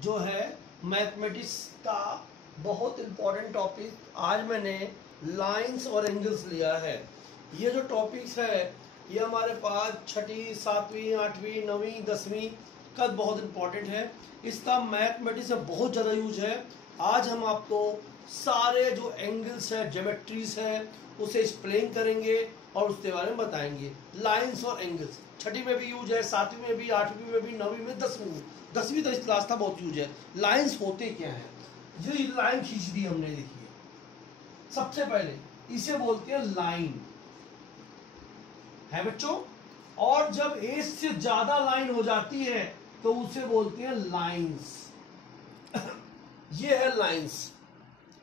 जो है मैथमेटिक्स का बहुत इम्पोर्टेंट टॉपिक आज मैंने लाइंस और एंगल्स लिया है। ये जो टॉपिक्स है ये हमारे पास छठी, सातवीं, आठवीं, नवीं, 10वीं का बहुत इम्पोर्टेंट है। इसका मैथमेटिक्स में बहुत ज़्यादा यूज है। आज हम आपको सारे जो एंगल्स है, ज्योमेट्रीज है, उसे एक्सप्लेन करेंगे और उसके बारे में बताएंगे। लाइंस और एंगल्स छठी में भी यूज है, सातवीं में भी, आठवीं में भी, नवीं में, 10वीं में। 10वीं तो इस क्लास का बहुत यूज है। लाइंस होते क्या है? जो लाइन खींच दी हमने, देखिए सबसे पहले इसे बोलते हैं लाइन है बच्चों। और जब एक से ज्यादा लाइन हो जाती है तो उसे बोलते हैं लाइंस। ये है लाइंस,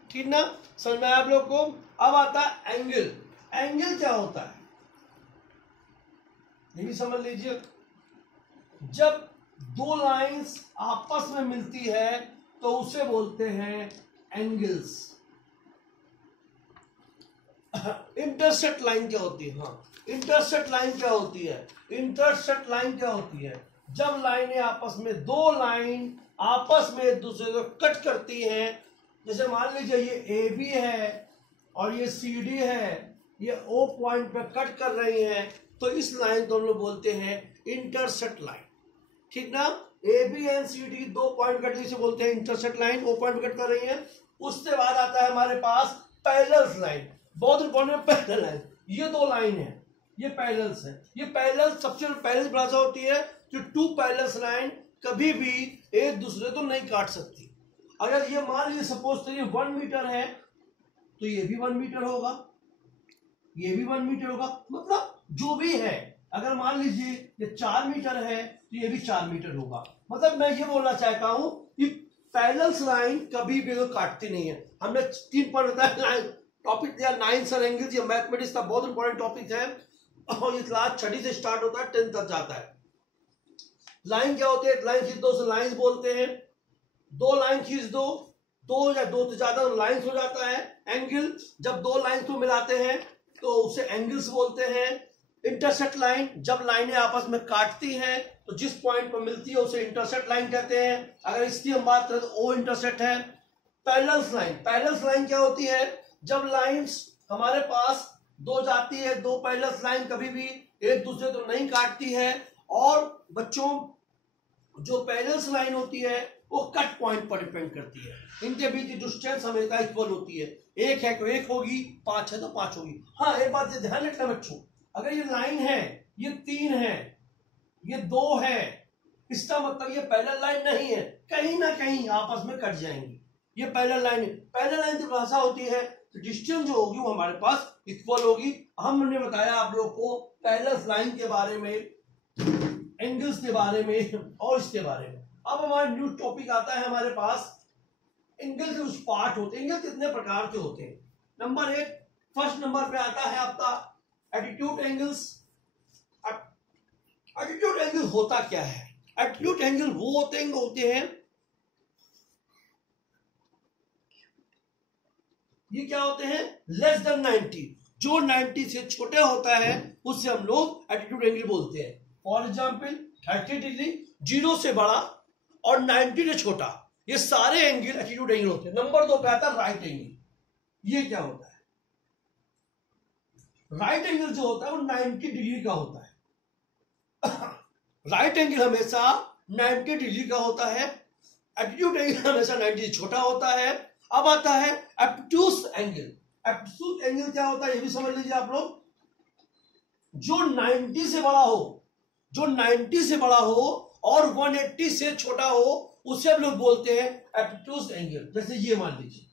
ठीक ना? समझ में आया आप लोग को? अब आता है एंगल। एंगल क्या होता है ये भी समझ लीजिए। जब दो लाइंस आपस में मिलती है तो उसे बोलते हैं एंगल्स। इंटरसेक्ट लाइन क्या होती है? हाँ, इंटरसेक्ट लाइन क्या होती है? इंटरसेक्ट लाइन क्या होती है? जब लाइनें आपस में, दो लाइन आपस में एक दूसरे को कट करती हैं। जैसे मान लीजिए ये ए बी है और ये सी डी है, ये ओ पॉइंट पे कट कर रही हैं, तो इस लाइन को हम लोग बोलते हैं इंटरसेक्ट लाइन, ठीक ना? A B and C D दो पॉइंट कटने से बोलते हैं intersect line, O point cut कर रही है। उसके बाद आता है हमारे पास पैरेलल लाइन, बहुत इंपॉर्टेंट। पैरेलल लाइन, ये दो लाइन है, ये पैरेलल्स है। ये पैरेलल सबसे पैरेलल भाषा होती है कि टू पैरेलल लाइन कभी भी एक दूसरे को नहीं काट सकती। अगर ये मान लीजिए सपोज तो ये 1 मीटर है तो ये भी 1 मीटर होगा, ये भी 1 मीटर होगा, मतलब जो भी है। अगर मान लीजिए ये 4 मीटर है तो ये भी 4 मीटर होगा। मतलब मैं ये बोलना चाहता हूं कि पैरेलल लाइन कभी भी काटती नहीं है। हमने 3 पॉइंट बताया। लाइन टॉपिक दिया लाइंस और एंगल्स। ये मैथमेटिक्स का बहुत इंपॉर्टेंट टॉपिक है और ये क्लास छठी से स्टार्ट होता है, 10th तक जाता है। लाइन क्या होती है? लाइन खींच दो उसे लाइंस बोलते हैं। दो लाइन खींच दो, दो या दो से ज्यादा लाइंस हो जाता है। एंगल, जब दो लाइंस को मिलाते हैं तो उसे एंगल्स बोलते हैं। इंटरसेक्ट लाइन, जब लाइनें आपस में काटती हैं तो जिस पॉइंट पर मिलती है उसे इंटरसेक्ट लाइन कहते हैं। अगर इसकी हम बात करें तो ओ इंटरसेक्ट है। पैरेलल लाइन, पैरेलल लाइन क्या होती है? जब लाइंस हमारे पास दो जाती है, दो पैरेलल लाइन कभी भी एक दूसरे को नहीं काटती है। और बच्चों, जो पैरेलल लाइन होती है वो कट पॉइंट पर डिपेंड करती है। इनके बीच की डिस्टेंस हमेशा इक्वल होती है। एक है तो एक होगी, 5 है तो 5 होगी। हाँ, एक बात ध्यान रखना बच्चों, अगर ये लाइन है, ये 3 है, ये 2 है, इसका मतलब ये पैरेलल लाइन नहीं है, कहीं ना कहीं आपस में कट जाएंगी। ये पैरेलल लाइन है। पैरेलल लाइन की भाषा होती है तो डिस्टेंस जो होगी वो हमारे पास इक्वल होगी। हमने बताया आप लोग को पैरेलल लाइन के बारे में, एंगल्स के बारे में और इसके बारे में। अब हमारा न्यू टॉपिक आता है हमारे पास, एंगल के कुछ पार्ट होते हैं। एंगल कितने प्रकार के होते हैं? नंबर 1, फर्स्ट नंबर पे आता है आपका एटीट्यूड एंगल्स। एटीट्यूड एंगल होता क्या है? एटीट्यूड एंगल वो होते हैं, ये क्या होते हैं? लेस देन 90, जो 90 से छोटे होता है उससे हम लोग एटीट्यूड एंगल बोलते हैं। फॉर एग्जाम्पल 30 डिग्री, 0 से बड़ा और 90 से छोटा, ये सारे एंगल एटीट्यूड एंगल होते हैं। नंबर 2 पे आता है राइट एंगल। ये क्या होता है? राइट एंगल जो होता है वो 90 डिग्री का होता है। राइट एंगल हमेशा 90 डिग्री का होता है। एटीट्यूड एंगल हमेशा 90 से छोटा होता है। अब आता है एब्ट्यूस एंगल। एब्ट्यूस एंगल क्या होता है ये भी समझ लीजिए आप लोग। जो 90 से बड़ा हो, जो 90 से बड़ा हो और 180 से छोटा हो, उसे हम लोग बोलते हैं एब्ट्यूस एंगल। जैसे ये मान लीजिए,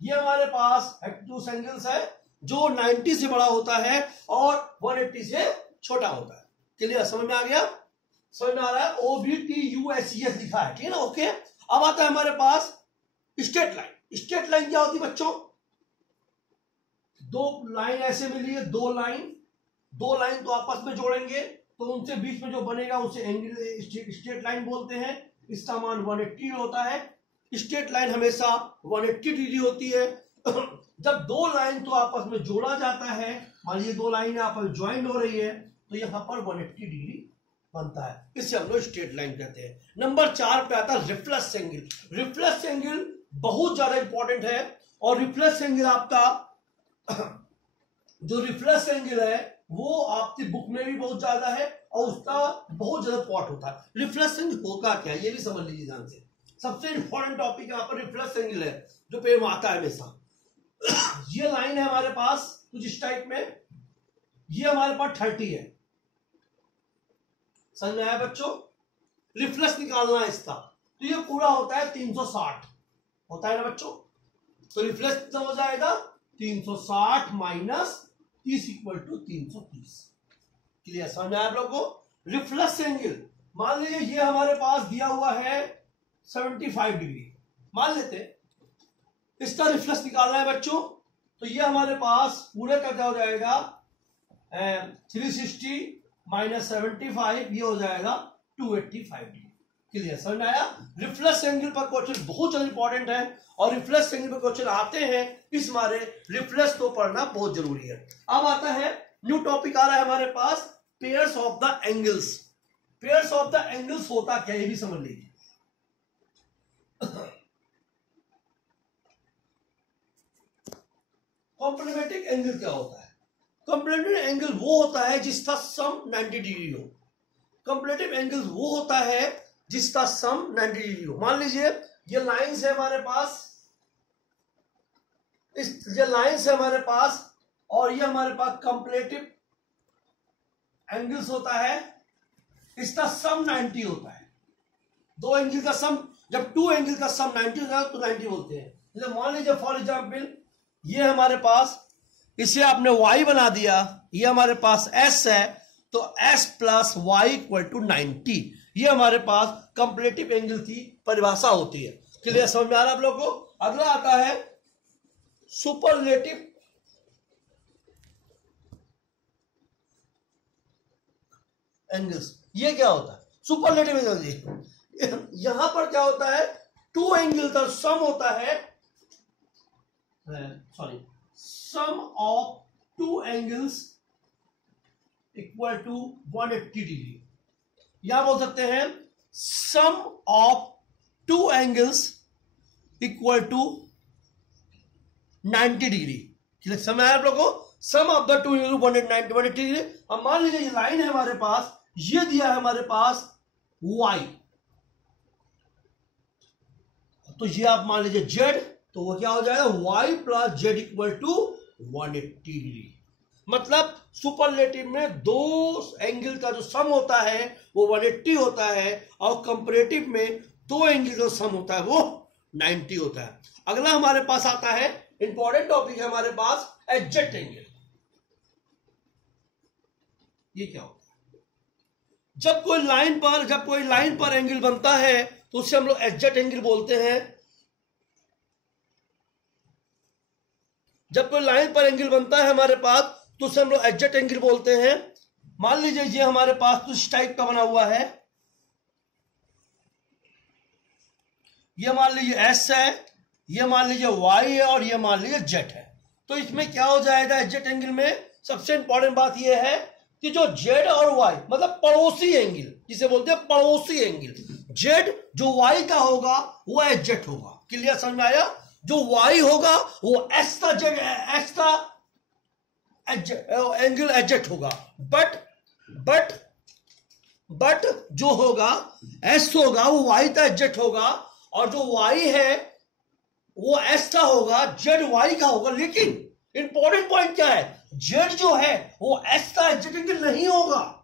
ये हमारे पास एब्ट्यूस एंगल्स है जो 90 से बड़ा होता है और 180 से छोटा होता है। क्लियर? समझ में आ गया? समझ में आ रहा है? OBTUSES लिखा है, ठीक है ना? ओके। अब आता है हमारे पास स्ट्रेट लाइन। स्ट्रेट लाइन क्या होती है बच्चों? दो लाइन ऐसे मिली है, दो लाइन तो आपस में जोड़ेंगे तो उनसे बीच में जो बनेगा उसे एंगल स्ट्रेट लाइन बोलते हैं। इसका मान 180 होता है। स्ट्रेट लाइन हमेशा 180 डिग्री होती है। जब दो लाइन तो आपस में जोड़ा जाता है, मान लीजिए दो लाइन आपस में ज्वाइन हो रही है, तो यहां पर 180 डिग्री बनता है, इसे हम लोग स्ट्रेट लाइन कहते हैं। नंबर 4 पे आता है रिफ्लेक्स एंगल। रिफ्लेक्स एंगल बहुत ज्यादा इंपॉर्टेंट है, और रिफ्लेक्स एंगल आपका जो रिफ्लेक्स एंगल है वो आपकी बुक में भी बहुत ज्यादा है और उसका बहुत ज्यादा पॉट होता है। रिफ्लेक्स एंगल होगा क्या ये भी समझ लीजिए ध्यान से। सबसे इंपॉर्टेंट टॉपिक यहाँ पर रिफ्लेक्स एंगल है जो पेपर में आता है हमेशा। ये लाइन है हमारे पास कुछ इस टाइप में, ये हमारे पास 30 है, समझ में आया बच्चों। रिफ्लेक्स निकालना है इसका, तो ये पूरा होता है 360 होता है ना बच्चों। तो रिफ्लेक्स कितना हो जाएगा 360 माइनस 30 इक्वल टू 330। क्लियर, समझ में आया आप लोग को। रिफ्लेक्स एंगल मान लीजिए ये हमारे पास दिया हुआ है 75 डिग्री मान लेते हैं, इसका रिफ्लेक्स निकालना है बच्चों। तो ये हमारे पास पूरे का क्या हो जाएगा 360 माइनस 75, ये हो जाएगा 285 डिग्री। क्लियर, समझ में आया। रिफ्लेक्स एंगल पर क्वेश्चन बहुत ज्यादा इंपॉर्टेंट है, और रिफ्लेक्स एंगल पर क्वेश्चन आते हैं, इस मारे रिफ्लेक्स को पढ़ना बहुत जरूरी है। अब आता है न्यू टॉपिक आ रहा है हमारे पास, pairs of the angles. Pairs of the angles होता क्या ये भी समझ लीजिए। कॉम्प्लीमेंट्री एंगल क्या होता है? कॉम्प्लीमेंट्री एंगल वो होता है जिसका सम 90 डिग्री हो। कॉम्प्लीमेंट्री एंगल वो होता है जिसका सम 90 डिग्री हो। मान लीजिए ये लाइंस है हमारे पास, ये लाइंस है हमारे पास, और ये हमारे पास कॉम्प्लीमेंट्री एंगल्स होता है, इसका सम 90 होता है। दो एंगल का सम, जब टू एंगल का सम 90 होता है तो 90 बोलते हैं। जैसे मान लीजिए फॉर एग्जाम्पल ये हमारे पास, इसे आपने y बना दिया, ये हमारे पास s है, तो s plus y equal to 90, ये हमारे पास कंप्लेटिव एंगल की परिभाषा होती है। क्लियर, समझ में आ रहा है आप लोगों को। अगला आता है सुपरलेटिव एंगल्स। ये क्या होता है सुपरलेटिव एंगल? यहां पर क्या होता है, टू एंगल का सम होता है, sorry, sum of two angles equal to 180 degree, या बोल सकते हैं sum of two angles equal to 90 degree. समझ आया आप लोगों को। Sum of the two angle 180 degree. अब मान लीजिए ये लाइन है हमारे पास, ये दिया है हमारे पास y, तो ये आप मान लीजिए z, तो वो क्या हो जाएगा y plus z equal to 180 degree. मतलब सुपरलेटिव में दो एंगल का जो सम होता है वो 180 होता है, और कंपैरेटिव में दो एंगल का सम होता है वो 90 होता है। अगला हमारे पास आता है इंपॉर्टेंट टॉपिक है हमारे पास एडजेक्ट एंगल। ये क्या होता है? जब कोई लाइन पर एंगल बनता है तो उससे हम लोग एडजेक्ट एंगल बोलते हैं। जब कोई लाइन पर एंगल बनता है हमारे पास तो उसे हम लोग एडजेक्ट एंगल बोलते हैं। मान लीजिए ये हमारे पास कुछ टाइप का बना हुआ है, ये मान लीजिए s है, ये मान लीजिए y है, और ये मान लीजिए z है। तो इसमें क्या हो जाएगा एडजेक्ट एंगल में? सबसे इंपॉर्टेंट बात यह है कि जो z और y मतलब पड़ोसी एंगल, जिसे बोलते हैं पड़ोसी एंगल, z जो y का होगा वो एडजेक्ट होगा। क्लियर, समझ में आया। जो y होगा वो s का एंगल एडजेक्ट होगा, बट जो होगा s होगा वो y का एडजेक्ट होगा, और जो y है वो s का होगा, z y का होगा। लेकिन इंपॉर्टेंट पॉइंट क्या है, z जो है वो s का एडजेक्ट एंगल नहीं होगा।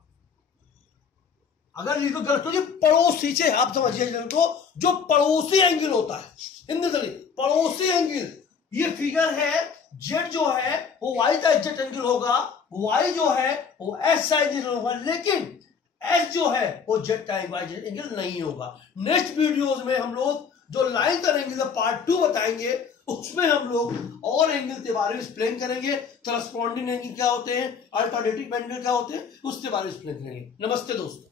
अगर ये तो गलत हो, पड़ोसी से आप समझिए तो जो पड़ोसी एंगल होता है, हिंदी से पड़ोसी एंगल, ये फिगर है, z जो है वो y का एडजेक्ट एंगल होगा, y जो है वो s का एडजेक्ट होगा, लेकिन s जो है वो z का एडजेक्ट एंगल नहीं होगा। नेक्स्ट वीडियोस में हम लोग जो लाइन का एंगल का पार्ट 2 बताएंगे, उसमें हम लोग और एंगल के बारे में एक्सप्लेन करेंगे। करस्पॉन्डिंग एंगल क्या होते हैं, अल्टरनेटिव एंगल क्या होते हैं, उसके बारे में एक्सप्लेन करेंगे। नमस्ते दोस्तों।